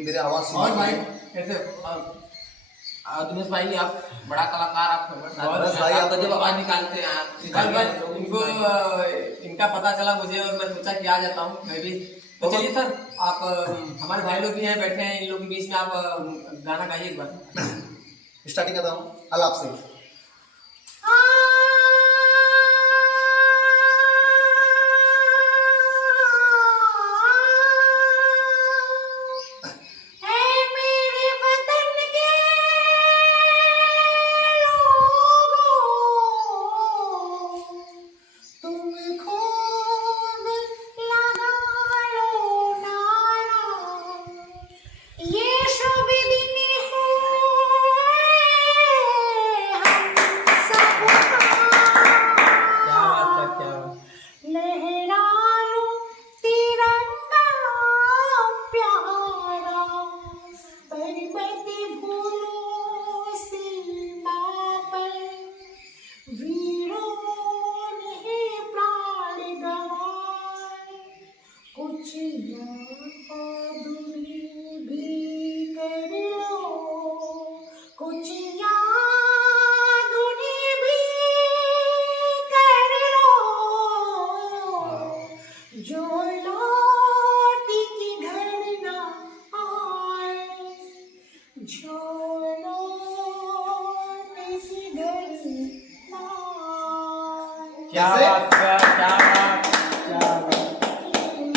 क्योंकि मेरी आवाज और भाई सुनी। ऐसे दिनेश भाई आप बड़ा कलाकार, आप बस भाई, आप जब आवाज निकालते हैं कल भाई इनको इनका पता चला मुझे और मैं सोचा कि आ जाता हूँ मैं भी। तो चलिए सर, आप हमारे भाई लोग भी हैं बैठे हैं, इन लोग के बीच में आप गाना गाइए एक बार। स्टार्टिंग करता हूँ अलाप से। क्या बात है, क्या